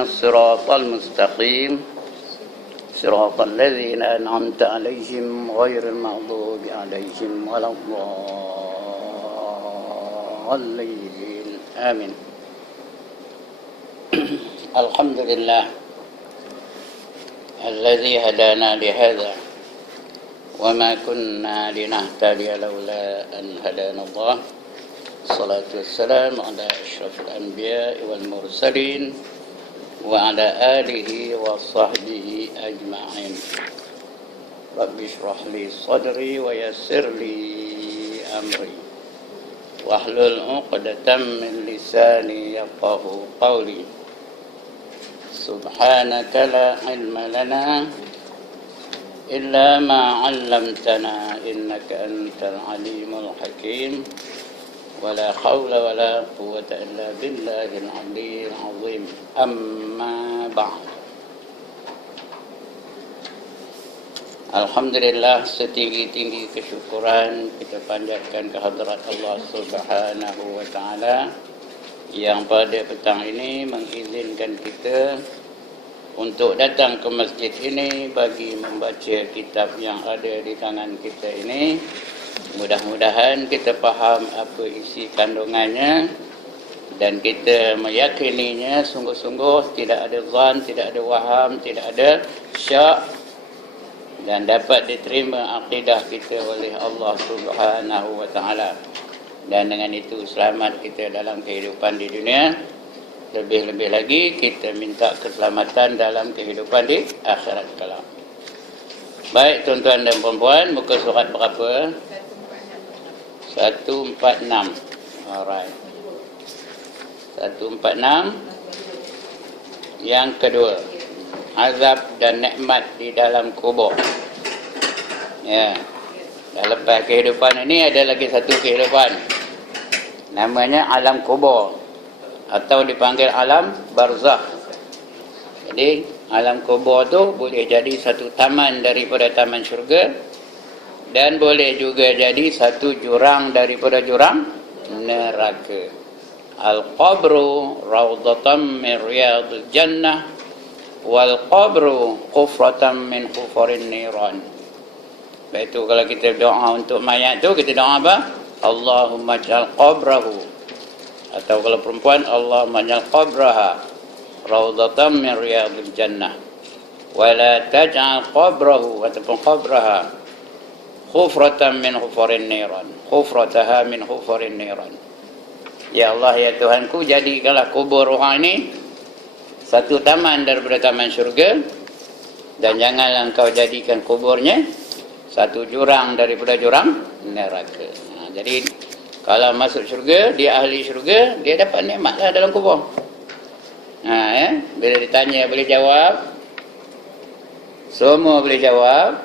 الصراط المستقيم صراط الذين أنعمت عليهم غير المغضوب عليهم ولا الضالين آمين. الحمد لله الذي هدانا لهذا وما كنا لنهتدي لولا أن هدانا الله. الصلاة والسلام على أشرف الأنبياء والمرسلين وعلى آله وصحبه أجمعين. رب اشرح لي صدري ويسر لي أمري واحلل عقدة من لساني يفقهوا قولي. سبحانك لا علم لنا إلا ما علمتنا إنك أنت العليم الحكيم. ولا حول ولا قوة إلا بالله العلي العظيم. أما بعد. Alhamdulillah, setinggi-tinggi kesyukuran kita panjatkan kehadrat Allah Subhanahu wa Ta'ala yang pada petang ini mengizinkan kita untuk datang ke masjid ini bagi membaca kitab yang ada di tangan kita ini. Mudah-mudahan kita faham apa isi kandungannya dan kita meyakininya sungguh-sungguh, tidak ada zan, tidak ada waham, tidak ada syak, dan dapat diterima akidah kita oleh Allah Subhanahu wa Ta'ala. Dan dengan itu selamat kita dalam kehidupan di dunia. Lebih-lebih lagi kita minta keselamatan dalam kehidupan di akhirat kelak. Baik tuan-tuan dan puan-puan, muka surat berapa? 146. Alright. 146. Yang kedua, azab dan nikmat di dalam kubur. Ya. Dah lepas kehidupan ini ada lagi satu kehidupan. Namanya alam kubur atau dipanggil alam barzakh. Jadi alam kubur tu boleh jadi satu taman daripada taman syurga dan boleh juga jadi satu jurang daripada jurang neraka. Al-qabru rawdatan min riyadil jannah wal qabru khufratan min khufarin niran. Baik tu kalau kita doa untuk mayat tu, kita doa apa? Allahumma ja'al qabrahu, atau kalau perempuan Allahumma ja'al qabraha rawdatan min riyadil jannah wa la taj'al qabrahu, ataupun qabraha khufratan min khufarin niran, khufrataha min khufarin niran. Ya Allah, ya Tuhanku, jadikanlah kubur orang ini satu taman daripada taman syurga, dan janganlah engkau jadikan kuburnya satu jurang daripada jurang neraka. Jadi kalau masuk syurga, dia ahli syurga, dia dapat nikmatlah dalam kubur. Bila ditanya boleh jawab, semua boleh jawab,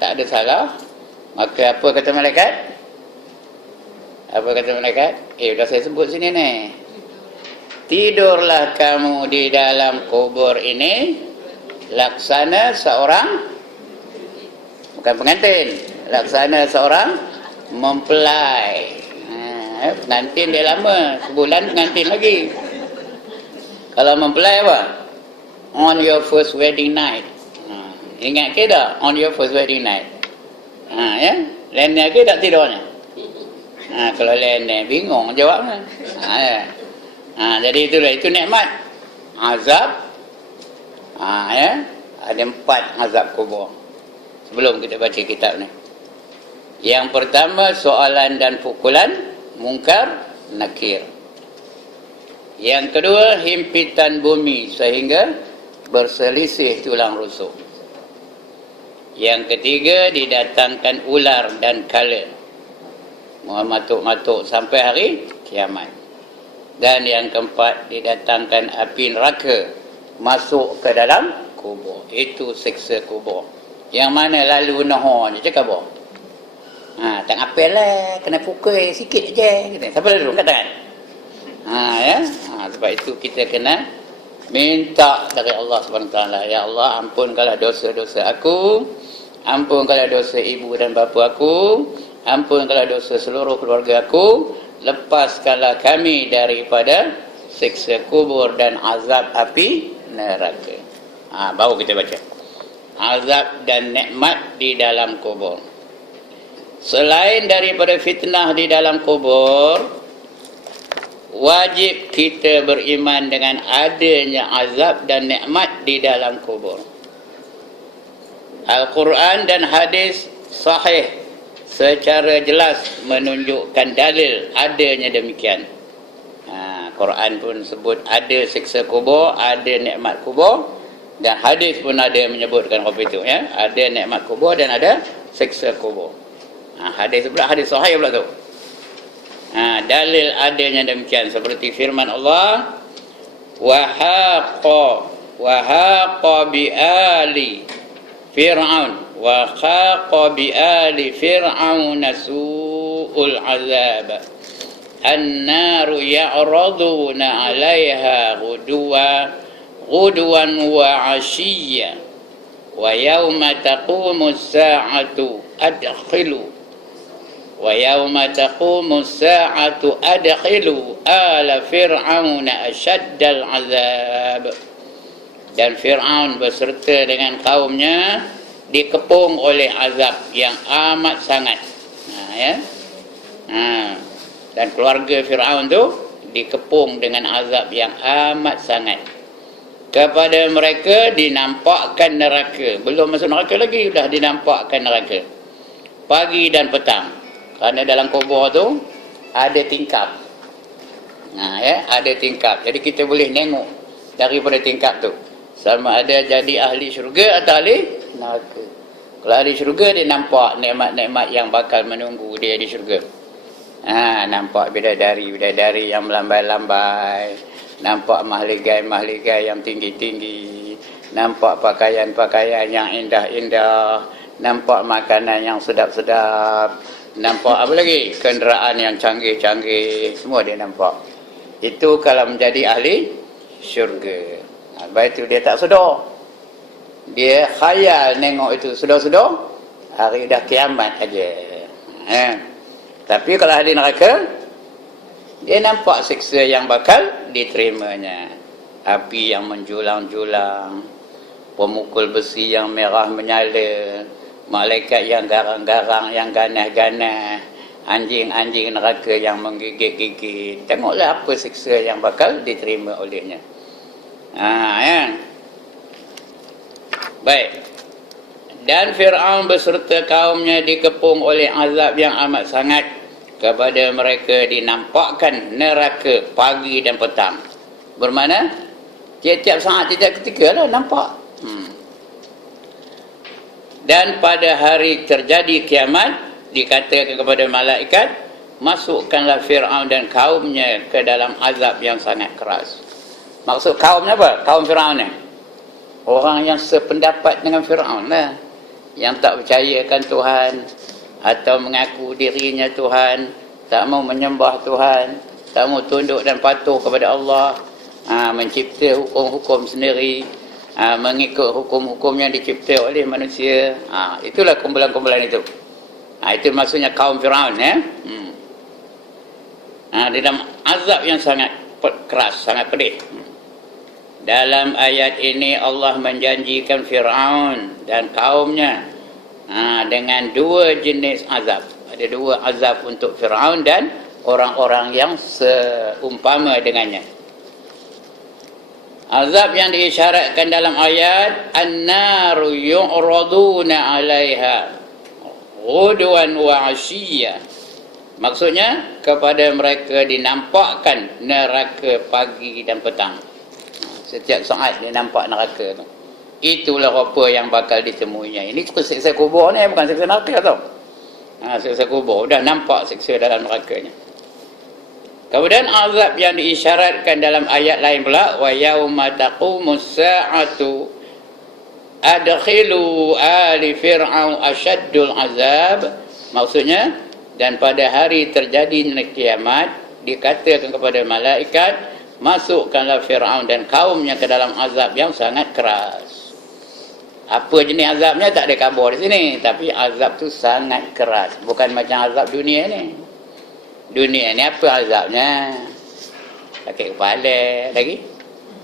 tak ada salah. Maka apa kata malaikat? Apa kata malaikat? Dah saya sebut sini ni. Tidurlah kamu di dalam kubur ini laksana seorang, bukan pengantin, laksana seorang mempelai. Pengantin dia lama, sebulan pengantin lagi. Kalau mempelai apa? On your first wedding night. Ingat ke tak? On your first wedding night. Ya, lainnya ke tak tidurnya? Kalau lainnya bingung jawabnya. Jadi itulah, itu nikmat. Azab. Ya, ada 4 azab kubur. Sebelum kita baca kitab ni. Yang pertama, soalan dan pukulan mungkar nakir. Yang kedua, himpitan bumi sehingga berselisih tulang rusuk. Yang ketiga, didatangkan ular dan kala, matuk-matuk sampai hari kiamat. Dan yang keempat, didatangkan api neraka masuk ke dalam kubur. Itu siksa kubur. Yang mana lalu nahor je cakap apa? Tak ngapel lah, kena pukul sikit je. Siapa lalu? Angkat tangan. Sebab itu kita kena minta dari Allah SWT. Ya Allah, ampunkanlah dosa-dosa aku, ampunkanlah dosa ibu dan bapa aku, ampunkanlah dosa seluruh keluarga aku, lepaskanlah kami daripada siksa kubur dan azab api neraka. Baru kita baca azab dan nikmat di dalam kubur. Selain daripada fitnah di dalam kubur, wajib kita beriman dengan adanya azab dan nikmat di dalam kubur. Al-Quran dan hadis sahih secara jelas menunjukkan dalil adanya demikian. Quran pun sebut ada siksa kubur, ada nikmat kubur, dan hadis pun ada menyebutkan apa itu, ya. Ada nikmat kubur dan ada siksa kubur. Hadis pula, hadis sahih pula tu. Dalil adanya demikian seperti firman Allah, wa haqa bi ali fir'aun wa khaqa bi ali fir'aun su'ul azab an-naru ya'raduna 'alaiha ghuduwan wa 'ashiyya wa yawma taqumu as-sa'atu adkhilu ala fir'auna asyaddal 'azab. Dan Fir'aun beserta dengan kaumnya dikepung oleh azab yang amat sangat. Dan keluarga Fir'aun tu dikepung dengan azab yang amat sangat. Kepada mereka dinampakkan neraka. Belum masuk neraka lagi, dah dinampakkan neraka. Pagi dan petang. Kerana dalam kubur tu ada tingkap. Ada tingkap. Jadi kita boleh tengok daripada tingkap tu, sama ada jadi ahli syurga atau ahli neraka. Kalau ahli syurga, dia nampak nikmat-nikmat yang bakal menunggu dia di syurga. Nampak bidadari yang melambai-lambai, nampak mahligai yang tinggi-tinggi, nampak pakaian-pakaian yang indah-indah, nampak makanan yang sedap-sedap, nampak apa lagi? Kenderaan yang canggih-canggih, semua dia nampak. Itu kalau menjadi ahli syurga. Lepas itu dia tak sedar. Dia khayal nengok itu sedar-sedar hari dah kiamat aja. Tapi kalau ahli neraka, dia nampak siksa yang bakal diterimanya. Api yang menjulang-julang, pemukul besi yang merah menyala, malaikat yang garang-garang, yang ganas-ganas, anjing-anjing neraka yang menggigit-gigit. Tengoklah apa siksa yang bakal diterima olehnya. Baik. Dan Fir'aun beserta kaumnya dikepung oleh azab yang amat sangat. Kepada mereka dinampakkan neraka pagi dan petang. Bermakna tiap-tiap saat, tiap ketika lah nampak. Dan pada hari terjadi kiamat, dikatakan kepada malaikat, masukkanlah Fir'aun dan kaumnya ke dalam azab yang sangat keras. Maksud kaumnya apa? Kaum Fir'aun ni, orang yang sependapat dengan Fir'aun lah, yang tak percayakan Tuhan, atau mengaku dirinya Tuhan, tak mau menyembah Tuhan, tak mau tunduk dan patuh kepada Allah, mencipta hukum-hukum sendiri, mengikut hukum-hukum yang dicipta oleh manusia. Itulah kumpulan-kumpulan itu. Itu maksudnya kaum Fir'aun, ya. Dalam azab yang sangat keras, sangat pedih. Dalam ayat ini Allah menjanjikan Fir'aun dan kaumnya dengan dua jenis azab. Ada dua azab untuk Fir'aun dan orang-orang yang seumpama dengannya. Azab yang diisyaratkan dalam ayat, an-naru yu'raduna 'alaiha ghuduwan wa 'ashiyya. Maksudnya kepada mereka dinampakkan neraka pagi dan petang. Setiap saat dia nampak neraka tu. Itulah apa yang bakal ditemuinya. Ini siksa kubur ni, bukan siksa neraka tau. Siksa kubur dah nampak siksa dalam nerakanya. Kemudian azab yang diisyaratkan dalam ayat lain pula, wa yauma taqumus sa'atu adkhilu ali fir'aun asyaddul azab. Maksudnya, dan pada hari terjadi kiamat, dikatakan kepada malaikat, masukkanlah Fir'aun dan kaumnya ke dalam azab yang sangat keras. Apa jenis azabnya tak ada khabar di sini, tapi azab tu sangat keras. Bukan macam azab dunia ni. Dunia ni apa azabnya? Sakit kepala lagi.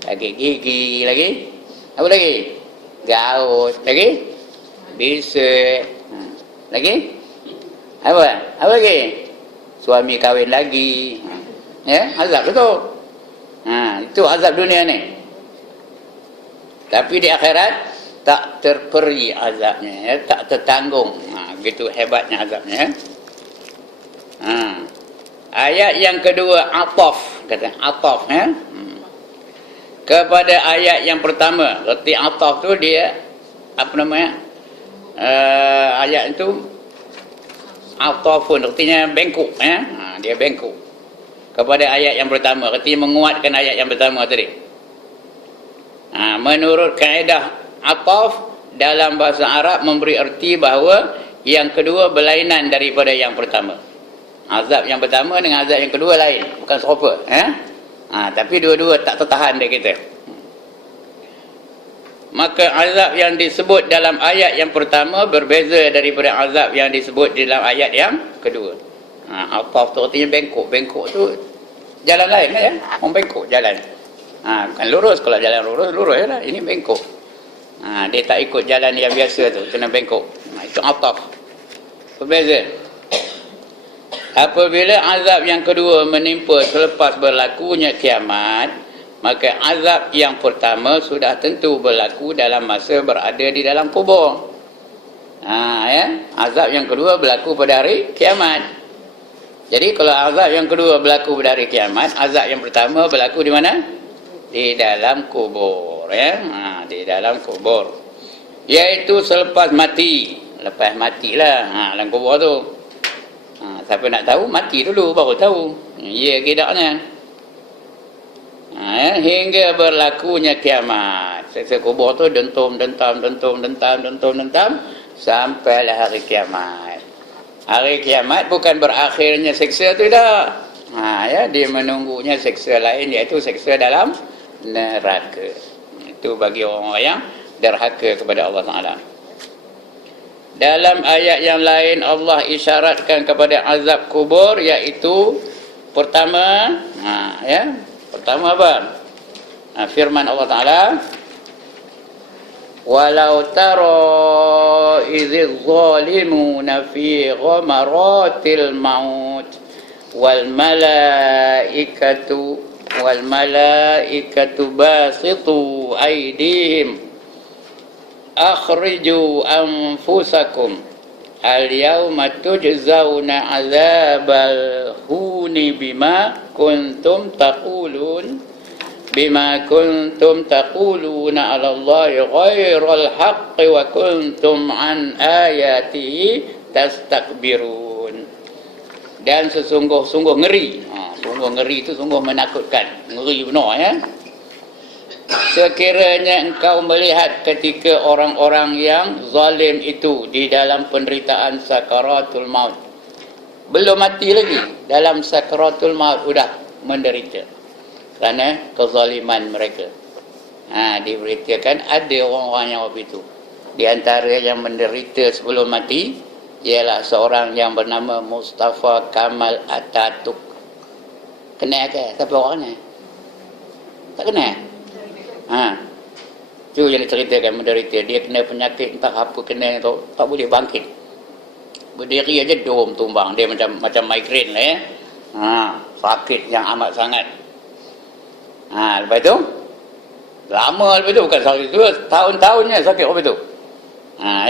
Sakit gigi lagi. Apa lagi? Gaut lagi. Bisa. Lagi? Apa? Apa lagi? Suami kahwin lagi. Ya, azab tu. Itu azab dunia ni. Tapi di akhirat tak terperi azabnya, ya? Tak tertanggung. Begitu hebatnya azabnya. Ayat yang kedua ataf, kata ataf, ya. Kepada ayat yang pertama. Berarti ataf tu dia apa namanya? Ayat itu atafun, artinya bengkok, ya. Dia bengkok kepada ayat yang pertama, artinya menguatkan ayat yang pertama tadi. Menurut kaedah ataf dalam bahasa Arab memberi erti bahawa yang kedua berlainan daripada yang pertama. Azab yang pertama dengan azab yang kedua lain, bukan serupa, tapi dua-dua tak tertahan dia kita. Maka azab yang disebut dalam ayat yang pertama berbeza daripada azab yang disebut dalam ayat yang kedua. Ataf tu artinya bengkok. Bengkok tu jalan lain, ya. Orang bengkok jalan. Bukan lurus. Kalau jalan lurus je lah. Ini bengkok. Dia tak ikut jalan yang biasa tu, kena bengkok. Itu ataf. Berbeza. Apabila azab yang kedua menimpa selepas berlakunya kiamat, maka azab yang pertama sudah tentu berlaku dalam masa berada di dalam kubur. Ya, azab yang kedua berlaku pada hari kiamat. Jadi kalau azab yang kedua berlaku pada hari kiamat, azab yang pertama berlaku di mana? Di dalam kubur, ya. Di dalam kubur. Iaitu selepas mati. Lepas matilah dalam kubur tu. Siapa nak tahu, mati dulu baru tahu. Ya, tidaknya. Hingga berlakunya kiamat. Seksa kubur tu dentum sampailah hari kiamat. Hari kiamat bukan berakhirnya seksa tu dah. Ya, dia menunggunya seksa lain, iaitu seksa dalam neraka. Itu bagi orang yang derhaka kepada Allah Ta'ala. Dalam ayat yang lain Allah isyaratkan kepada azab kubur, iaitu pertama, ya, pertama apa? Firman Allah Ta'ala, walau tara idz zalimuna fi ghamaratil maut wal malaikatu basitu aydihim akhriju anfusakum al-yawma tujzauna azabal huni bima kuntum taquluna 'ala Allahi ghairal haqqi wa kuntum an ayatihi tastakbirun. Dan sungguh ngeri. Sungguh ngeri itu sungguh menakutkan. Ngeri benar, ya. Sekiranya engkau melihat ketika orang-orang yang zalim itu di dalam penderitaan sakaratul maut. Belum mati lagi, dalam sakaratul maut sudah menderita kerana kezaliman mereka. Diberitakan ada orang-orang yang waktu itu. Di antara yang menderita sebelum mati ialah seorang yang bernama Mustafa Kamal Ataturk. Kenal ke? Siapa orangnya? Tak kenal? Itu yang diceritakan menderita. Dia kena penyakit entah apa kena tak boleh bangkit. Berdiri aja dom tumbang. Dia macam migraine lah, ya. Sakit yang amat sangat. Lepas itu lama lepas itu, bukan sakit itu, tahun-tahunnya sakit lepas itu.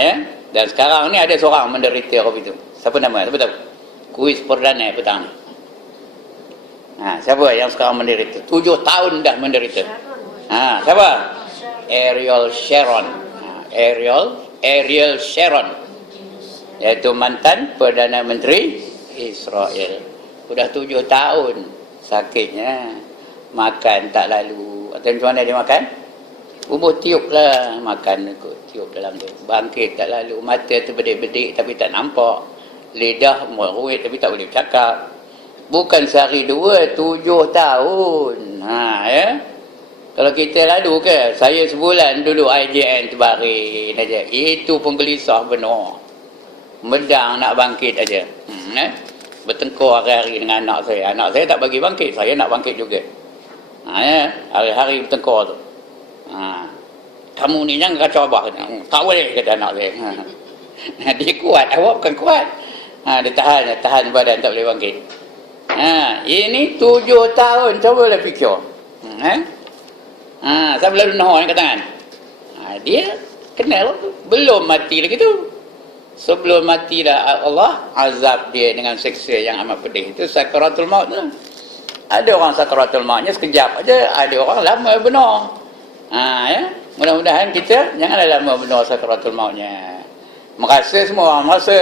Ya. Dan sekarang ni ada seorang menderita lepas itu. Siapa nama? Siapa tahu? Kuis perdana petang. Siapa yang sekarang menderita? 7 tahun dah menderita. Siapa? Ariel Sharon. Ariel Sharon, iaitu mantan Perdana Menteri Israel. Sudah 7 tahun sakitnya. Makan tak lalu. Atau macam mana dia makan? Umur tiup lah. Makan tiup dalam tu. Bangkit tak lalu. Mata terbedik-bedik tapi tak nampak. Lidah meruit tapi tak boleh bercakap. Bukan sehari dua, 7 tahun. Ya. Kalau kita lalu ke, saya sebulan duduk IJN terbaring aja. Itu pun gelisah benar. Medang nak bangkit aja. Bertengkar hari-hari dengan anak saya. Anak saya tak bagi bangkit, saya nak bangkit juga. Ya, hari-hari bertengkar tu. Kamu ni jangan kacau abah. Tak boleh kata anak dia. Dia kuat, awak bukan kuat. Dia tahan badan tak boleh bangkit. Ini 7 tahun, cubalah fikir. Saya belum nahan kat tangan. Dia kenal belum mati lagi tu. Sebelum mati dah Allah azab dia dengan seksa yang amat pedih. Itu sakaratul maut tu. Ada orang sakaratul mautnya sekejap aja, ada orang lama benar. Ya. Mudah-mudahan kita janganlah lama benar sakaratul mautnya. Merasa semua orang merasa.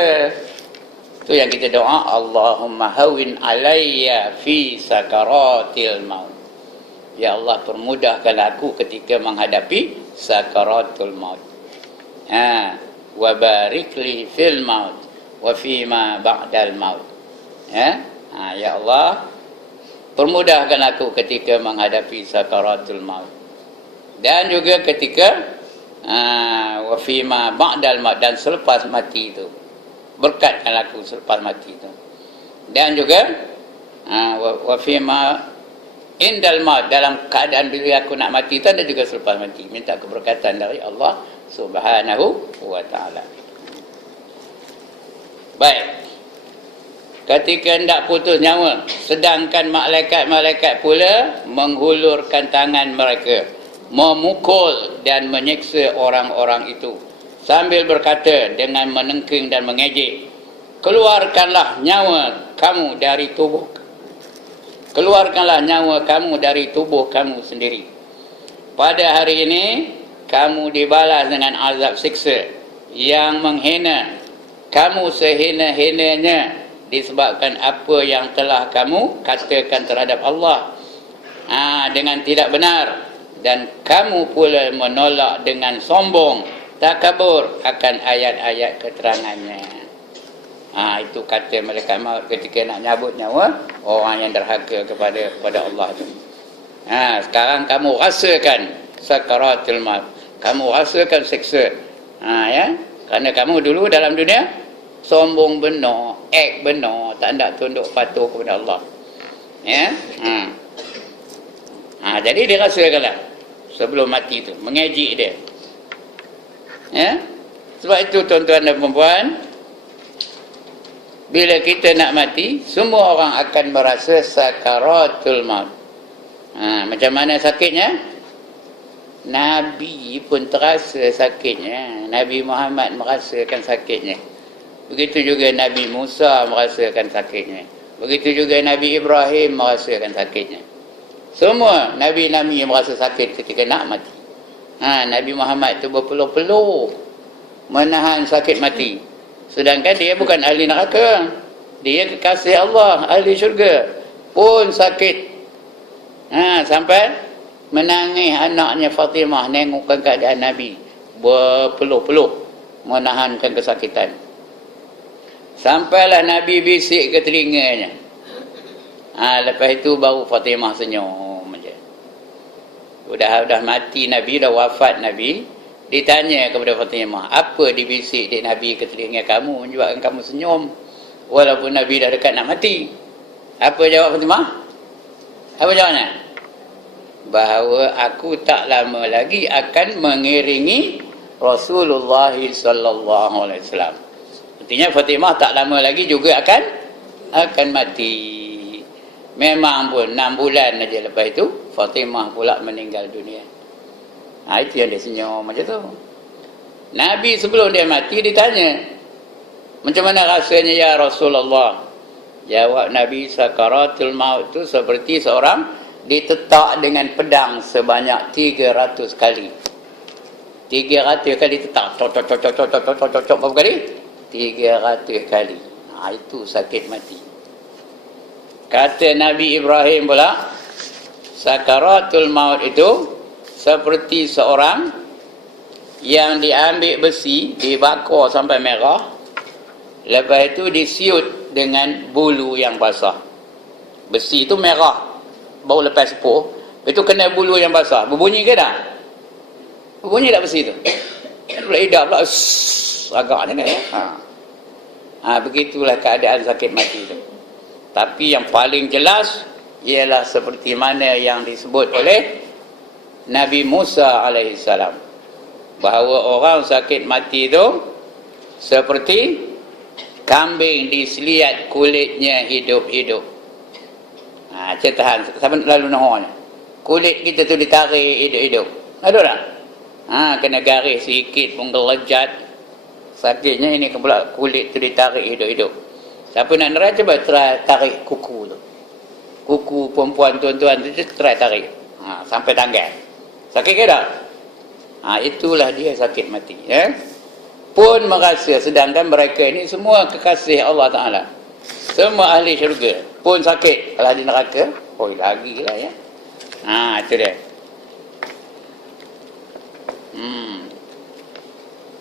Itu yang kita doa, Allahumma hawin alayya fi sakaratil maut. Ya Allah, permudahkan aku ketika menghadapi sakaratul maut. Wa barik li fil maut wa fi ma ba'dal maut. Ya Allah, permudahkan aku ketika menghadapi sakaratul maut. Dan juga ketika wa fi ma ba'dal maut, dan selepas mati itu. Berkatkan aku selepas mati itu. Dan juga wa fi ma indal maut, dalam keadaan bila aku nak mati itu, dan juga selepas mati. Minta keberkatan dari Allah Subhanahu wa ta'ala. Baik. Ketika hendak putus nyawa, sedangkan malaikat-malaikat pula menghulurkan tangan mereka, memukul dan menyiksa orang-orang itu, sambil berkata dengan menengking dan mengejek, keluarkanlah nyawa kamu dari tubuh. Keluarkanlah nyawa kamu dari tubuh kamu sendiri. Pada hari ini kamu dibalas dengan azab siksa yang menghina kamu sehina-hinanya, disebabkan apa yang telah kamu katakan terhadap Allah dengan tidak benar, dan kamu pula menolak dengan sombong, takabur akan ayat-ayat keterangannya. Itu kata malaikat maut ketika nak nyabut nyawa orang yang derhaka kepada Allah tu. Sekarang kamu rasakan sakaratul maut, kamu rasakan siksa. Ya, kerana kamu dulu dalam dunia sombong benar, act benar, tak nak tunduk patuh kepada Allah. Ya. Jadi dia rasakanlah sebelum mati tu, mengejek dia. Ya. Sebab itu tuan-tuan dan puan-puan, bila kita nak mati, semua orang akan merasa sakaratul maut. Macam mana sakitnya? Nabi pun terasa sakitnya. Nabi Muhammad merasakan sakitnya. Begitu juga Nabi Musa merasakan sakitnya. Begitu juga Nabi Ibrahim merasakan sakitnya. Semua Nabi-Nabi merasa sakit ketika nak mati. Nabi Muhammad itu berpeluh-peluh menahan sakit mati. Sedangkan dia bukan ahli neraka. Dia kekasih Allah, ahli syurga. Pun sakit. Sampai menangis anaknya Fatimah nengokkan keadaan Nabi, berpeluh-peluh menahankan kesakitan. Sampailah Nabi bisik ke telinganya. Lepas itu baru Fatimah senyum aja. Udah mati Nabi, dah wafat Nabi. Ditanya kepada Fatimah, apa dibisik di Nabi ke telinga kamu menyebabkan kamu senyum walaupun Nabi dah dekat nak mati? Apa jawab Fatimah? Apa jawabnya? Bahawa aku tak lama lagi akan mengiringi Rasulullah sallallahu alaihi wasallam. Artinya Fatimah tak lama lagi juga akan mati. Memang pun 6 bulan aja lepas itu Fatimah pula meninggal dunia. Itu yang dia senyum macam tu. Nabi sebelum dia mati ditanya, macam mana rasanya ya Rasulullah? Jawab Nabi, sakaratul maut itu seperti seorang ditetak dengan pedang sebanyak 300 kali. 300 kali tetak. Cocok berapa kali? 300 kali. Itu sakit mati. Kata Nabi Ibrahim pula, sakaratul maut itu seperti seorang yang diambil besi, dibakar sampai merah, lepas itu disiut dengan bulu yang basah. Besi itu merah, baru lepas sepuh, itu kena bulu yang basah. Berbunyi ke tak? Berbunyi tak besi itu? Pula lidah pula agak ni kan. Begitulah keadaan sakit mati itu. Tapi yang paling jelas ialah seperti mana yang disebut oleh Nabi Musa alaihissalam, bahawa orang sakit mati itu seperti kambing diseliat kulitnya hidup-hidup. Tahan, sampai lalu nahon. Kulit kita tu ditarik hidup-hidup. Ada tak? Kena garis sikit pun gelejat. Sakitnya ini pula kulit tu ditarik hidup-hidup. Siapa nak nerai cuba tarik kuku tu. Kuku perempuan tuan-tuan tu try tarik. Sampai tanggal. Sakit ke tak? Itulah dia sakit mati. Pun merasa, sedangkan mereka ini semua kekasih Allah Ta'ala. Semua ahli syurga. Pun sakit. Kalau di neraka, lagi lah ya. Itu dia.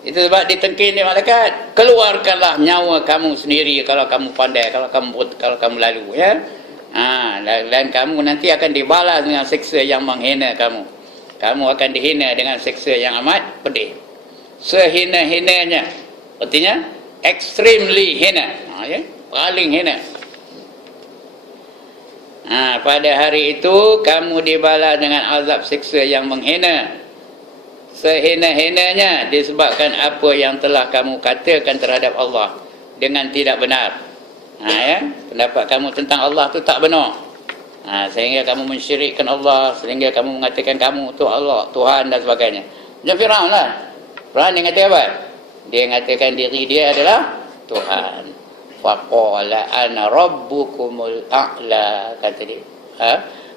Itu sebab ditengkin di malaikat, keluarkanlah nyawa kamu sendiri kalau kamu pandai, kalau kamu lalu ya. Dan kamu nanti akan dibalas dengan siksa yang menghina kamu. Kamu akan dihina dengan siksa yang amat pedih. Sehina-hinanya. Artinya extremely hina. Ya, paling hina. Pada hari itu kamu dibalas dengan azab siksa yang menghina. Sehina-hinanya disebabkan apa yang telah kamu katakan terhadap Allah dengan tidak benar. Ya, pendapat kamu tentang Allah tu tak benar. Sehingga kamu mensyirikkan Allah, sehingga kamu mengatakan kamu tu Allah, Tuhan dan sebagainya. Macam Firaun lah. Firaun dia kata apa? Dia mengatakan diri dia adalah Tuhan. Faqala ana rabbukumul a'la, kata dia.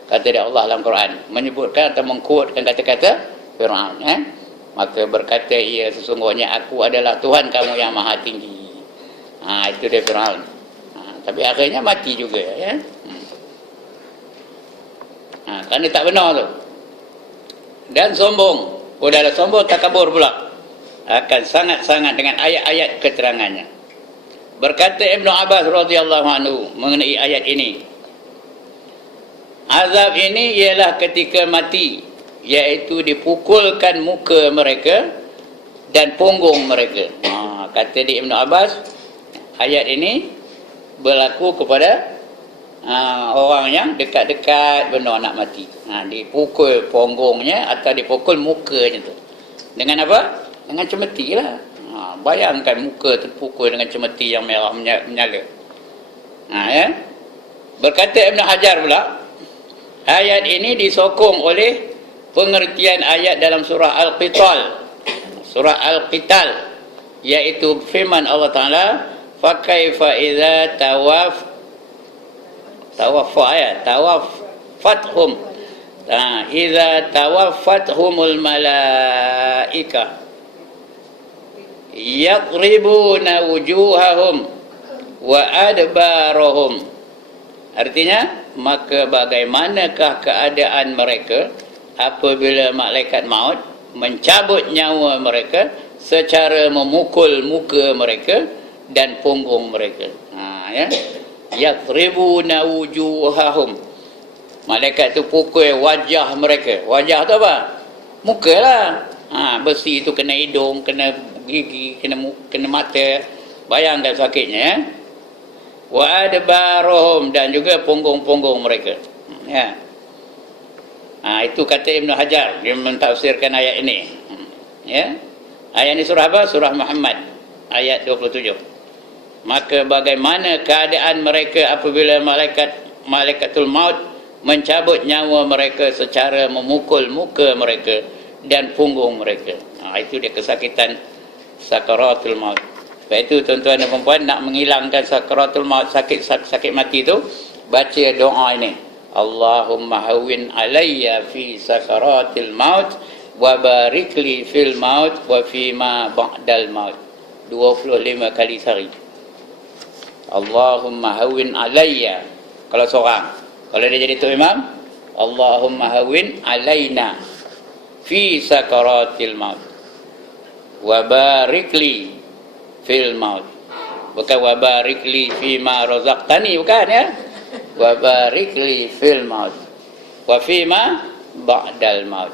Kata dia Allah dalam Quran, menyebutkan atau mengkuatkan kata-kata Firaun. Maka berkata ia, sesungguhnya aku adalah Tuhan kamu yang maha tinggi. Itu dia Firaun. Tapi akhirnya mati juga ya. Kerana tak benar tu. Dan sombong. Dah sombong, takabur pula. Akan sangat-sangat dengan ayat-ayat keterangannya. Berkata Ibnu Abbas radhiyallahu anhu mengenai ayat ini, azab ini ialah ketika mati, iaitu dipukulkan muka mereka dan punggung mereka. Kata di Ibnu Abbas, ayat ini berlaku kepada orang yang dekat-dekat benar nak mati. Dipukul punggungnya atau dipukul mukanya tu. Dengan apa? Dengan cemeti lah. Bayangkan muka terpukul dengan cemeti yang merah menyala. Ya. Berkata Ibn Hajar pula, ayat ini disokong oleh pengertian ayat dalam surah Al-Qital. Surah Al-Qital, iaitu firman Allah Ta'ala, fakaifa idza tawaffathum idza tawaffathumul malaika yaqribuna wujuhahum wa adbarahum. Artinya, maka bagaimanakah keadaan mereka apabila malaikat maut mencabut nyawa mereka secara memukul muka mereka dan punggung mereka. Ya. Yaqribuna wujuhahum. Malaikat tu pukul wajah mereka. Wajah tu apa? Muka lah. Besi tu kena hidung, kena gigi, kena mata. Bayangkan sakitnya ya. Wa adbarahum, dan juga punggung-punggung mereka. Ya. Itu kata Ibn Hajar, dia mentafsirkan ayat ini. Ya. Ayat ini surah apa? Surah Muhammad ayat 27. Maka bagaimana keadaan mereka apabila malaikatul maut mencabut nyawa mereka secara memukul muka mereka dan punggung mereka. Itu dia kesakitan sakaratul maut. Sebab itu tuan-tuan dan puan-puan, nak menghilangkan sakaratul maut, sakit mati itu, baca doa ini. Allahumma hawwin alayya fi sakaratil maut wa barik li fil maut wa fi ma ba'dal maut. 25 kali sehari. Allahumma hawwin alayya kalau seorang. Kalau dia jadi tu imam, Allahumma hawwin alayna fi sakaratil maut wa barik li fil maut. Bukan wa barik li fi ma razaqtani, bukan ya. Wa barik li fil maut wa fi ma ba'dal maut.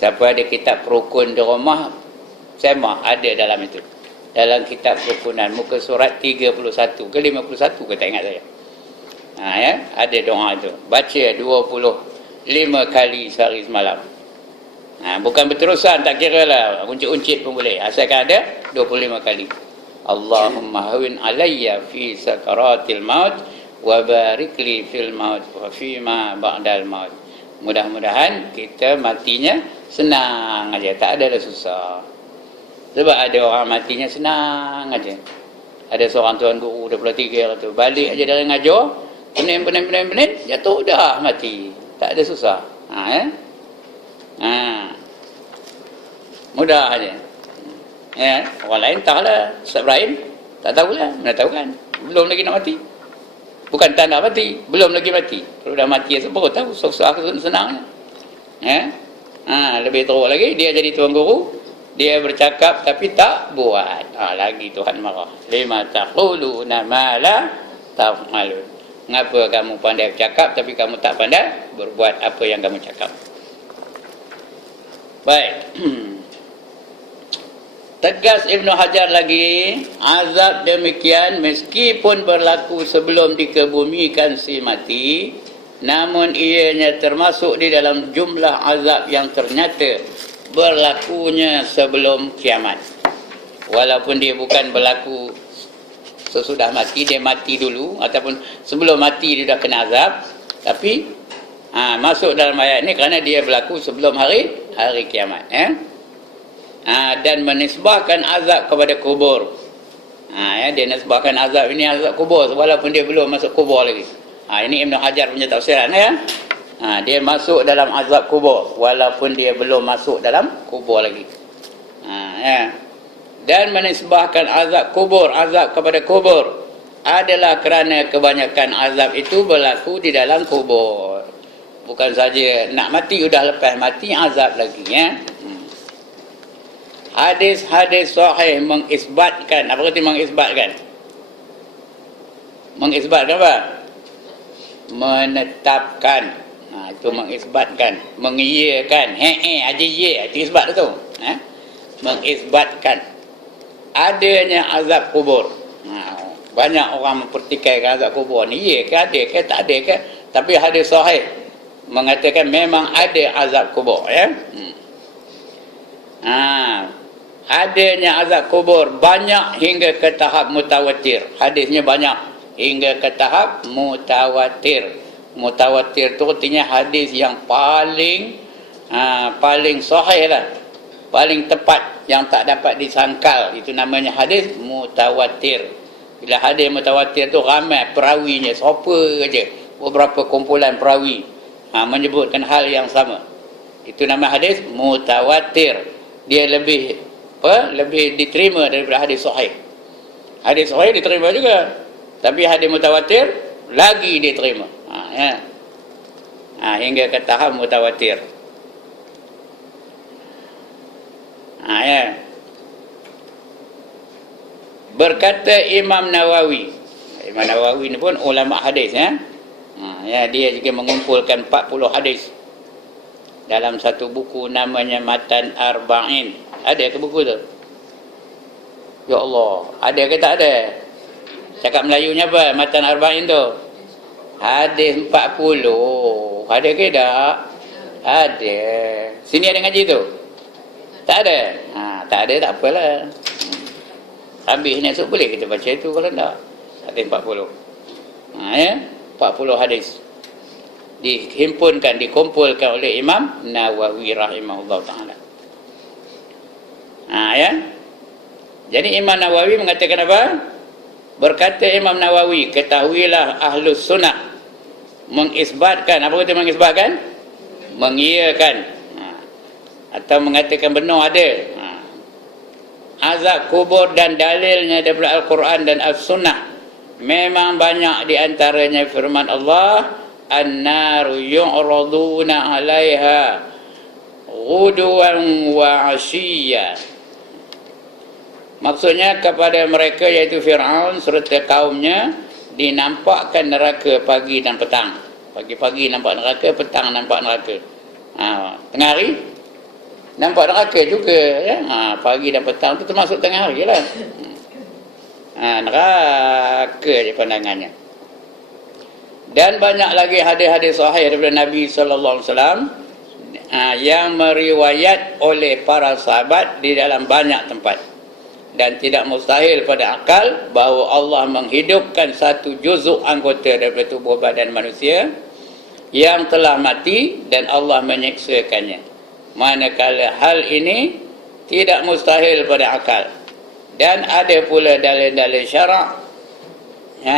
Siapa ada kitab rukun di rumah, sama ada dalam itu. Dalam kitab rukunan, muka surat 31 ke 51 ke tak ingat saya. Ya, ada doa tu. Baca 25 kali sehari semalam. Bukan berterusan, tak kira lah. Uncit-uncit pun boleh. Asalkan ada 25 kali. Allahumma hawin alayya fi sakaratil maut wa barik li fil maut wa fima ba'dal maut. Mudah-mudahan kita matinya senang aja, tak ada susah. Sebab ada orang matinya senang aja. Ada seorang tuan guru 23 tu balik aja dari ngajar, pening, jatuh dah mati. Tak ada susah. Mudah aja. Ya, orang lain tahulah. Ustaz Ibrahim tak tahulah, mana tahu kan. Belum lagi nak mati. Bukan tak nak mati, belum lagi mati. Kalau dah mati baru tahu susah senang. Ya. Lebih teruk lagi dia jadi tuan guru, dia bercakap tapi tak buat. Lagi Tuhan marah. Lima taquluna ma la taf'alun. Ngapa kamu pandai bercakap tapi kamu tak pandai berbuat apa yang kamu cakap. Baik. Tegas Ibn Hajar lagi, azab demikian meskipun berlaku sebelum dikebumikan si mati, namun ianya termasuk di dalam jumlah azab yang ternyata berlakunya sebelum kiamat. Walaupun dia bukan berlaku sesudah mati, dia mati dulu, ataupun sebelum mati dia dah kena azab, tapi masuk dalam ayat ni kerana dia berlaku sebelum hari kiamat. Dan menisbahkan azab kepada kubur. Dia nisbahkan azab ini azab kubur walaupun dia belum masuk kubur lagi. Ini Ibn Hajar punya tafsiran ya. Dia masuk dalam azab kubur walaupun dia belum masuk dalam kubur lagi. Dan menisbahkan azab kepada kubur adalah kerana kebanyakan azab itu berlaku di dalam kubur. Bukan saja nak mati, sudah lepas mati azab lagi ya. Hadis-hadis sahih mengisbatkan. Apa kata mengisbatkan? Mengisbatkan apa? Menetapkan. Itu mengisbatkan. Mengiyakan. Ada ye. Itu isbat tu. Mengisbatkan adanya azab kubur. Banyak orang mempertikaikan azab kubur ni. Ya ke ada ke tak ada ke? Tapi hadis sahih mengatakan memang ada azab kubur ya. Adanya azab kubur banyak hingga ke tahap mutawatir. Hadisnya banyak hingga ke tahap mutawatir. Mutawatir itu artinya hadis yang paling sahih lah, paling tepat, yang tak dapat disangkal. Itu namanya hadis mutawatir. Bila hadis mutawatir tu ramai perawinya, siapa aja, beberapa kumpulan perawi menyebutkan hal yang sama. Itu nama hadis mutawatir. Dia lebih diterima daripada hadis sahih. Hadis sahih diterima juga, tapi hadis mutawatir lagi diterima. Hingga ke tahap mutawatir. Berkata Imam Nawawi. Imam Nawawi ni pun ulama hadis ya. Dia juga mengumpulkan 40 hadis dalam satu buku namanya Matan Arba'in. Ada ke buku tu? Ya Allah, ada ke tak ada? Cakap Melayunya apa? Matan Arba'in tu. Hadis 40. Ada ke tak? Ada. Sini ada ngaji tu? Tak ada? Tak ada tak apalah. Habis ni esok boleh kita baca itu kalau tak. Hadis 40. 40 hadis. Dikumpulkan oleh Imam Nawawi rahimahullah ta'ala. Jadi Imam Nawawi mengatakan apa? Berkata Imam Nawawi, ketahuilah Ahlus Sunnah mengisbatkan. Apa kata mengisbatkan? Mengiyakan. Atau mengatakan benar ada azab kubur dan dalilnya daripada Al-Quran dan As-Sunnah. Memang banyak di antaranya firman Allah, an-naru yu'raduna 'alaiha ghuduwan wa 'ashiyya. Maksudnya kepada mereka iaitu Fir'aun serta kaumnya dinampakkan neraka pagi dan petang. Pagi-pagi nampak neraka, petang nampak neraka. Tengah hari nampak neraka juga ya. Pagi dan petang itu termasuk tengah hari lah. Neraka je pandangannya. Dan banyak lagi hadis-hadis sahih daripada Nabi sallallahu alaihi wasallam yang meriwayat oleh para sahabat di dalam banyak tempat. Dan tidak mustahil pada akal bahawa Allah menghidupkan satu juzuk anggota daripada tubuh badan manusia yang telah mati dan Allah menyeksakannya. Manakala hal ini tidak mustahil pada akal. Dan ada pula dalil-dalil syarak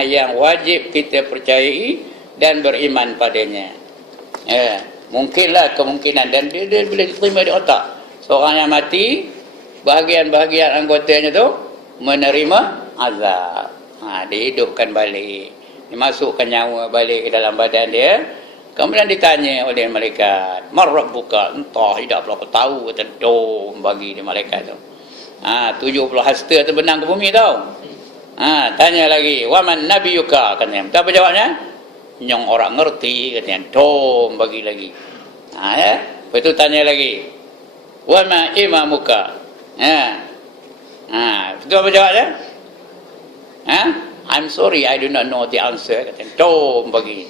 yang wajib kita percayai dan beriman padanya. Mungkinlah kemungkinan, dan dia boleh diterima di otak. Seorang yang mati, bahagian-bahagian anggotanya tu menerima azab. Dihidupkan balik, dimasukkan nyawa balik ke dalam badan dia. Kemudian ditanya oleh malaikat, "Man rabbuka?" Entah, tidak pula aku tahu, kata dom bagi dia malaikat tu. 70 hasta terbenam ke bumi tau. Tanya lagi, "Wa man nabiyuka?" Katanya. Apa jawabnya? Nyong orang ngerti, katanya. Dom bagi lagi. Lepas tu tanya lagi, "Wa ma imamuka?" Itu apa jawabnya? "I'm sorry, I do not know the answer." Katanya. Dom bagi.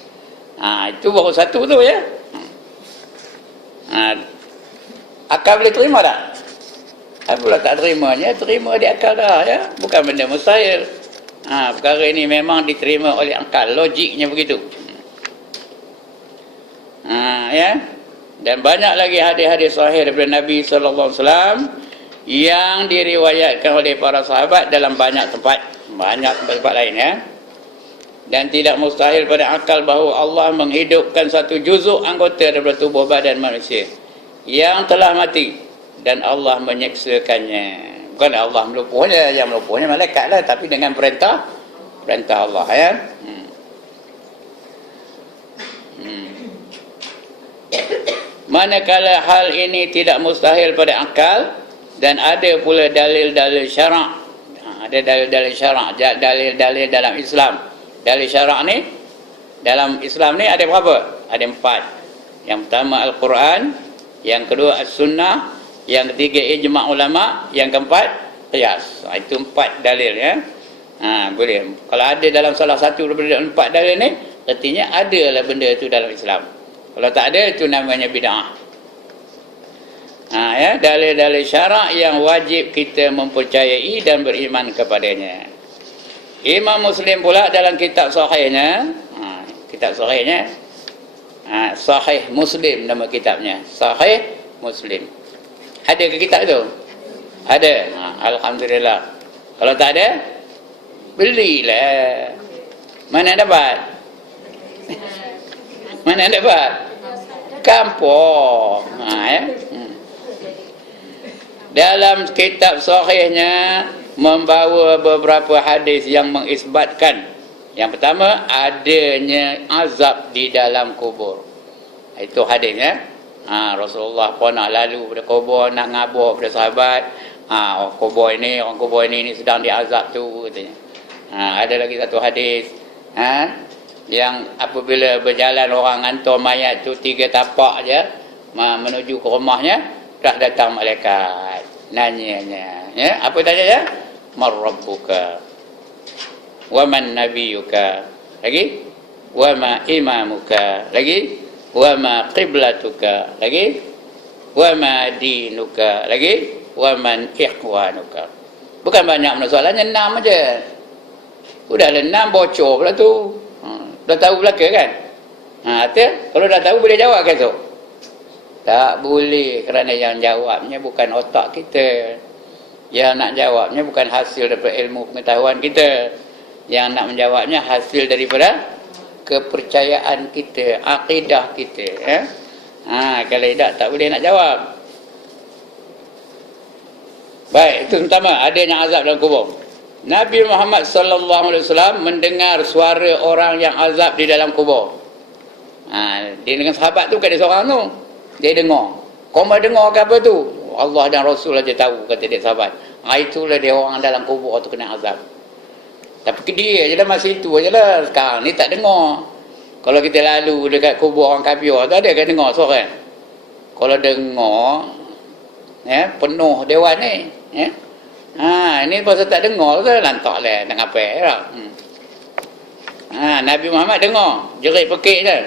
Itu baru satu tu ya. Akal boleh terima tak? Apalah tak terimanya, terima di akal dah ya. Bukan benda mustahil. Perkara ini memang diterima oleh akal, logiknya begitu. Ya. Dan banyak lagi hadis-hadis sahih daripada Nabi sallallahu alaihi wasallam yang diriwayatkan oleh para sahabat dalam banyak tempat lain ya. Dan tidak mustahil pada akal bahawa Allah menghidupkan satu juzuk anggota daripada tubuh badan manusia yang telah mati dan Allah menyeksakannya. Bukan Allah melumpuhnya, yang melumpuhnya malaikat lah, tapi dengan perintah Allah ya. Manakala hal ini tidak mustahil pada akal dan ada pula dalil-dalil syarak. Ada dalil-dalil syarak, dalil-dalil dalam Islam. Dalil syarak ni dalam Islam ni ada berapa? Ada 4. Yang pertama Al-Quran, yang kedua As-Sunnah, yang ketiga ijma' ulama', yang keempat qiyas. Itu 4 dalil ya. Boleh. Kalau ada dalam salah satu daripada 4 dalil ni, artinya adalah benda itu dalam Islam. Kalau tak ada, itu namanya bid'ah. Ya, dalil-dalil syarak yang wajib kita mempercayai dan beriman kepadanya. Imam Muslim pula dalam kitab sahihnya, Sahih Muslim nama kitabnya, Sahih Muslim. Ada ke kitab tu? Ada. Alhamdulillah. Kalau tak ada, belilah. Mana dapat? Mana dapat? Kampung. Ya. Dalam kitab sahihnya membawa beberapa hadis yang mengisbatkan. Yang pertama, adanya azab di dalam kubur. Itu hadisnya. Rasulullah pernah lalu pada kubur nak ngabur pada sahabat. Orang kubur ini sedang diazab tu katanya. Ada lagi satu hadis yang apabila berjalan orang hantar mayat tu 3 tapak je menuju ke rumahnya, dah datang malaikat nanyanya ya. Apa tanya dia? Man rabbuka? Wa man nabiyuka? Lagi? Wa ma imamuka? Lagi? Wa ma qiblatuka? Lagi? Wa ma dinuka? Lagi? Wa man ikhwanuka? Bukan banyak soalannya, 6 aja. Udah ada 6 bocor pula tu. Dah tahu belaka kan? Kalau dah tahu boleh jawab kan tu? Tak boleh, kerana yang jawabnya bukan otak kita. Yang nak jawabnya bukan hasil daripada ilmu pengetahuan kita. Yang nak menjawabnya hasil daripada kepercayaan kita, akidah kita ya. Kalau tak boleh nak jawab. Baik, itu pertama, adanya azab dalam kubur. Nabi Muhammad sallallahu alaihi wasallam mendengar suara orang yang azab di dalam kubur. Dia dengan sahabat tu, kata seorang tu, dia dengar. Kau mau dengar ke apa tu? Allah dan Rasul aja tahu, kata dia sahabat. Itulah dia orang dalam kubur tu kena azab. Tapi ke dia je lah, masa itu je lah. Sekarang ni tak dengar. Kalau kita lalu dekat kubur orang kafir tu, ada kan dengar suara? Kalau dengar ya, penuh dewan ni ya. Ini pasal tak dengar tu lantak lah nak apa lah. Nabi Muhammad dengar jerit pekik je.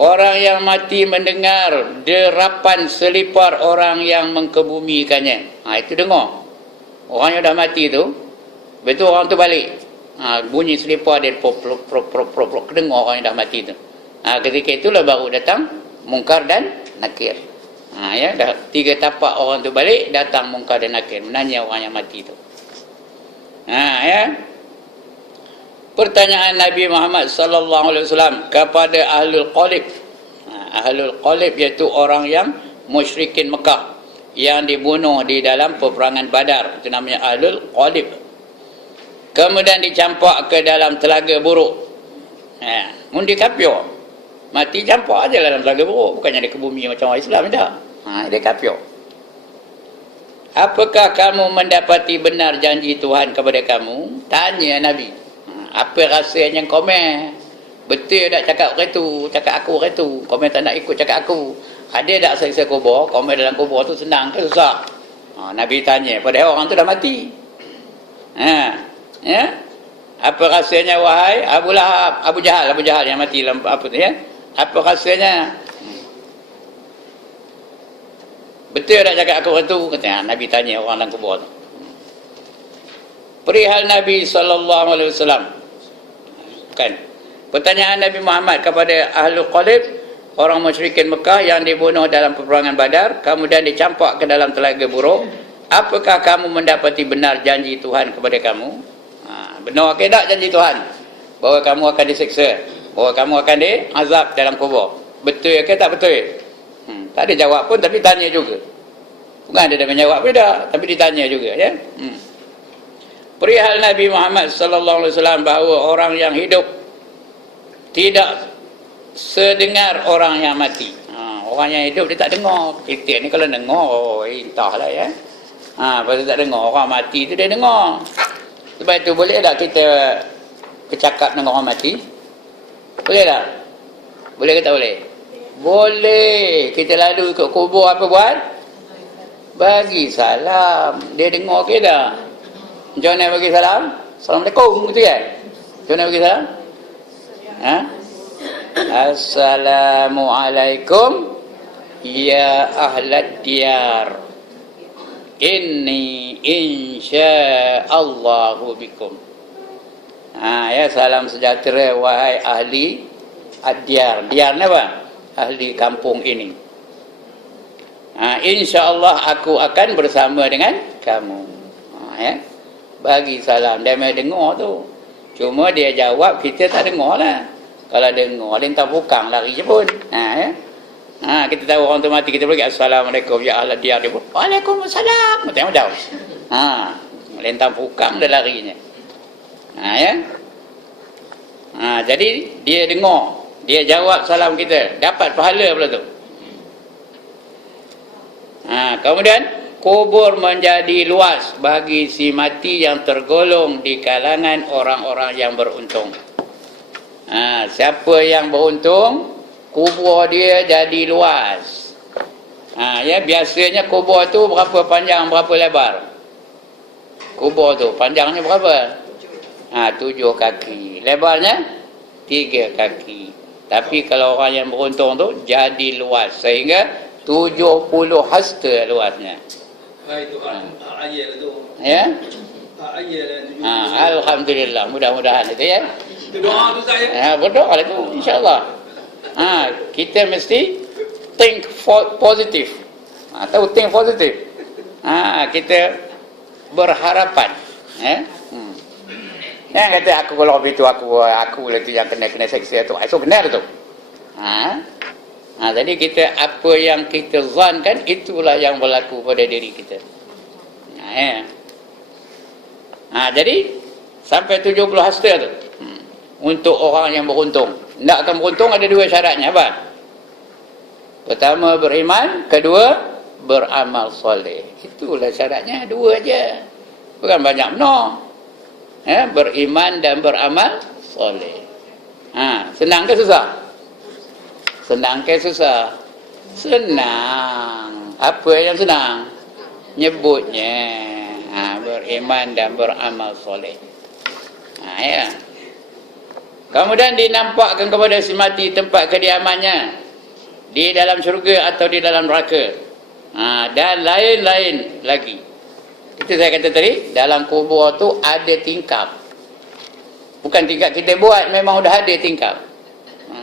Orang yang mati mendengar derapan selipar orang yang mengkebumikannya. Itu dengar. Orang yang dah mati tu, betul orang tu balik. Bunyi selipar dia prok dengar orang yang dah mati tu. Ketika itulah baru datang Munkar dan Nakir. Ya, dah 3 tapak orang tu balik, datang Munkar dan Nakir menanya orang yang mati tu. Ya. Pertanyaan Nabi Muhammad sallallahu alaihi wasallam kepada ahlul qalib. Ahlul qalib iaitu orang yang musyrikin Mekah yang dibunuh di dalam peperangan Badar. Itu namanya ahlul qalib. Kemudian dicampak ke dalam telaga buruk. Mundi kapio. Mati campak aja dalam telaga buruk, bukannya dia ke bumi macam orang Islam dah. Dia kapio. Apakah kamu mendapati benar janji Tuhan kepada kamu? Tanya Nabi. Apa rasanya komen? Betul tak cakap itu, cakap aku itu. Komen tak nak ikut cakap aku. Ada tak siksa kubur? Komen dalam kubur tu senang ke susah? Nabi tanya, padahal orang tu dah mati. Ya? Apa rasanya wahai Abu Lahab, Abu Jahal yang mati dalam apa tu ya? Apa rasanya? Betul tak cakap aku itu? Kata Nabi tanya orang dalam kubur tu. Perihal Nabi sallallahu alaihi wasallam. Kan? Pertanyaan Nabi Muhammad kepada Ahlul Qalib, orang musyrikin Mekah yang dibunuh dalam peperangan Badar, kemudian dicampak ke dalam telaga buruk. Apakah kamu mendapati benar janji Tuhan kepada kamu? Benar ke tak janji Tuhan? Bahawa kamu akan disiksa, bahawa kamu akan diazab dalam kubur. Betul ke tak betul? Tak ada jawab pun, tapi tanya juga. Bukan ada menjawab pun tak, tapi ditanya juga ya. Perihal Nabi Muhammad sallallahu alaihi wasallam bahawa orang yang hidup tidak sedengar orang yang mati. Orang yang hidup dia tak dengar. Kita ni kalau dengar, entahlah ya. Pasal tak dengar, orang mati tu dia dengar. Sebab itu boleh tak kita bercakap dengan orang mati? Boleh tak? Boleh ke tak boleh? Boleh. Kita lalu ikut kubur apa buat? Bagi salam. Dia dengar ke tak? Macam mana bagi salam? Assalamualaikum, gitu ya? Macam mana bagi salam? Assalamualaikum ya ahlad diyar. Inni insya'allahu bikum. Ya, salam sejahtera wahai ahli ad-diyar. Diyar ni apa? Ahli kampung ini. InsyaAllah aku akan bersama dengan kamu. Ya. Bagi salam. Dia memang dengar tu. Cuma dia jawab, kita tak dengar lah. Kalau dengar, lintang bukang lari je pun. Ya. Kita tahu orang tu mati, kita pergi Assalamualaikum ya ahli diyar. Dia pun Waalaikumsalam. Macam-macam. Lintang bukang dia larinya. Ya. Jadi dia dengar, dia jawab salam kita, dapat pahala pula tu. Kemudian kubur menjadi luas bagi si mati yang tergolong di kalangan orang-orang yang beruntung. Siapa yang beruntung, kubur dia jadi luas. Ya, biasanya kubur tu berapa panjang, berapa lebar? Kubur tu panjangnya berapa? 7 kaki. Lebarnya 3 kaki. Tapi kalau orang yang beruntung tu jadi luas sehingga 70 hasta luasnya. Itu ayat tu. Ya? Ayat tu. Alhamdulillah, mudah-mudahan itu ya. Itu doa tu saya. Berdoa itu insya-Allah. Kita mesti think positive. Tahu think positive. Kita berharapan, ya. Yang kata aku kalau begitu aku lah tu yang kena seksa tu. So benar tu. Jadi kita apa yang kita zankan itulah yang berlaku pada diri kita. Jadi sampai 70 hasta tu. Untuk orang yang beruntung. Nak akan beruntung ada 2 syaratnya apa? Pertama beriman, kedua beramal soleh. Itulah syaratnya 2 aja. Bukan banyak benar. Beriman dan beramal soleh. Senang ke susah? Senang ke susah? Senang. Apa yang senang? Nyebutnya. Beriman dan beramal soleh. Ya. Kemudian dinampakkan kepada si mati tempat kediamannya di dalam syurga atau di dalam neraka. Dan lain-lain lagi. Itu saya kata tadi, dalam kubur tu ada tingkap. Bukan tingkap kita buat, memang dah ada tingkap.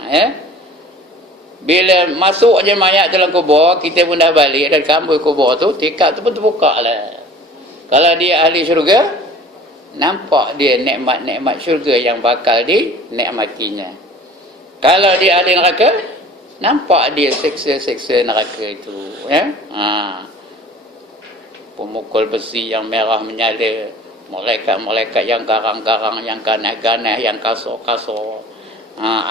Ya. Bila masuk je mayat dalam kubur, kita pun dah balik dan kambul kubur tu, tingkap tu pun terbuka lah. Kalau dia ahli syurga, nampak dia nikmat-nikmat syurga yang bakal dinikmatinya. Kalau dia ahli neraka, nampak dia seksa-seksa neraka itu. Ya? Pemukul besi yang merah menyala, malaikat-malaikat yang garang-garang, yang ganas-ganas, yang kasar-kasar,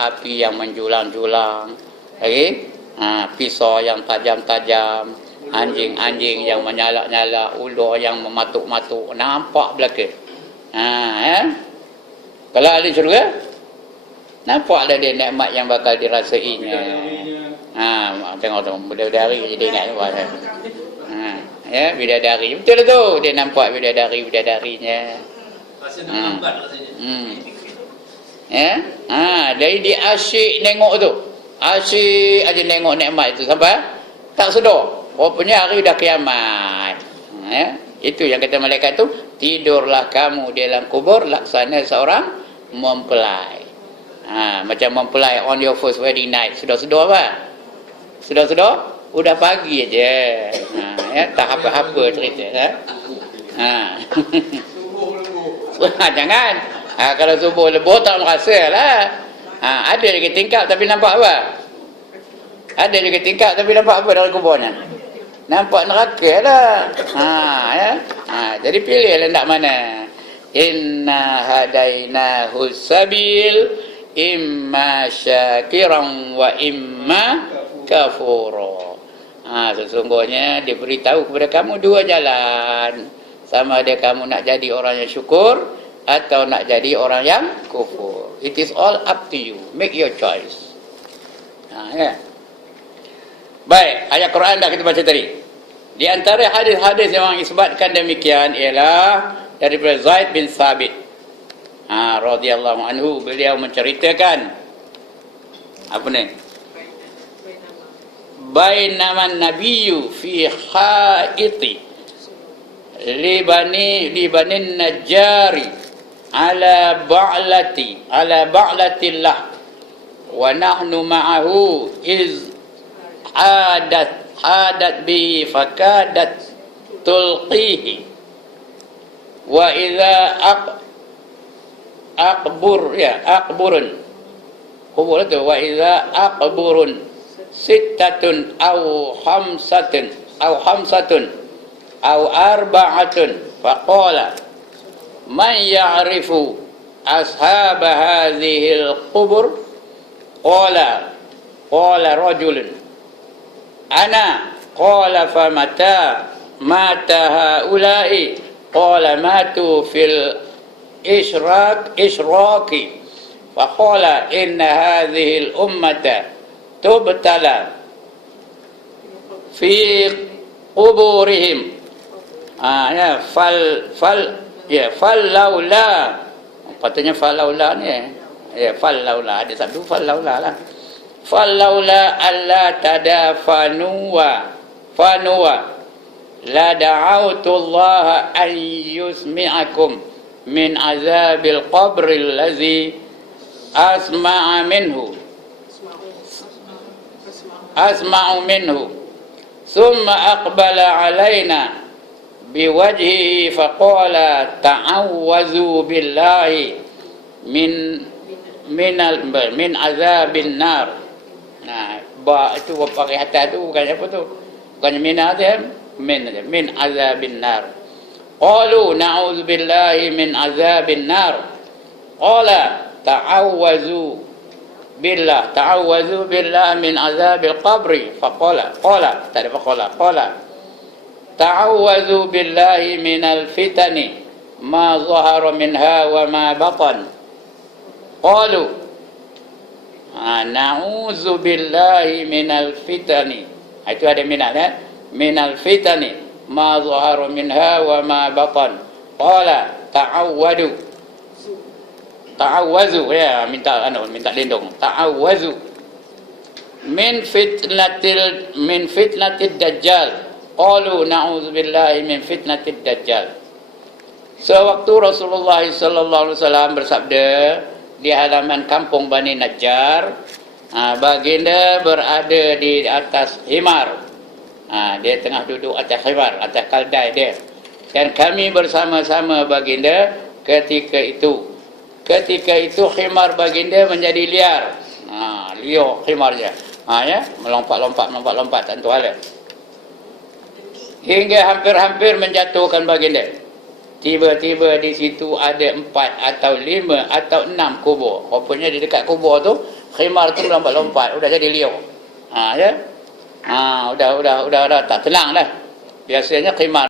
api yang menjulang-julang, pisau yang tajam-tajam, anjing-anjing yang menyala-nyala, ular yang mematuk-matuk, nampak belaka. Ya? Kalau ahli syurga, nampaklah dia nikmat yang bakal dirasainya. Tengok tu, bidadari jadi ingat tu. Ya, bidadari. Betul tu, dia nampak bidadarinya. Rasa nak lambat rasanya. Ya? Dari dia asyik tengok tu. Asyik aja tengok nikmat itu sampai tak sedar. Rupanya hari dah kiamat. Ya? Itu yang kata malaikat tu, tidurlah kamu di dalam kubur laksana seorang mempelai. Macam mempelai on your first wedding night. Sudah-sudah apa? Sudah-sudah? Udah pagi aja. Ya, tak apa-apa cerita. Jangan. Kalau subuh lebur tak merasa lah. Ada lagi tingkap tapi nampak apa? Ada lagi tingkap tapi nampak apa dalam kuburnya? Nampak neraka lah. Ya. Jadi pilihlah nak mana. Inna hadainahu sabil imma syakiran wa imma kafura. Sesungguhnya diberitahu kepada kamu dua jalan. Sama ada kamu nak jadi orang yang syukur atau nak jadi orang yang kufur. It is all up to you. Make your choice. Ya. Baik, ayat Quran dah kita baca tadi. Di antara hadis-hadis yang mengisbatkan demikian ialah daripada Zaid bin Thabit radhiyallahu anhu, beliau menceritakan apa ni? Bainama nabiyyu fi haiti li bani najari ala ba'latillah wa nahnu ma'ahu iz hadat bi fakadat tulqihi wa idza aqburun kubur itu wa idza aqburun sittatun aw khamsatun aw arba'atun faqala man ya'rifu ashab hadhihi al-qubur qala rajulun ana qala famata mata haula'i qala matu fil ishraqi faqala inna hadhihi al-ummata tubtala fi quburihim falaula patutnya falaula ni falaula ada satu falaula lah falaula alla tadafanuwa la da'autu Allah an yusmi'akum min azabil qabri allazi asma'u minhu thumma aqbala alaina biwajhihi faqala ta'awwazu billahi min azabin nar. Itu pakai hatta tu bukan apa tu, bukan min azab, min azabin nar. Qalu na'udzu billahi min azabin nar. Qala ta'awwazu billah min azabil qabri. Faqala ta'awwazu billahi minal fitani ma zahara minha wa ma batan. Qalu na'udzu billahi minal fitani. Itu ada minal fitani ma zahara minha wa ma batan. Qala ta'awwadu ta'awwazu ya, minta lindung. Ta'awwazu min fitnatid dajjal. Qalu na'udzubillahi min fitnatid dajjal. Sewaktu Rasulullah sallallahu alaihi wasallam bersabda di halaman kampung Bani Najjar, baginda berada di atas himar. Dia tengah duduk atas himar, atas kaldai dia. Dan kami bersama-sama baginda ketika itu. Ketika itu himar baginda menjadi liar. Liar himarnya. Ya, melompat-lompat tentu hala. Hingga hampir-hampir menjatuhkan baginda. Tiba-tiba di situ ada 4 atau 5 atau 6 kubur. Rupanya di dekat kubur tu khimar tu melompat-lompat, udah jadi liar. Ya. Udah tak tenang dah. Biasanya khimar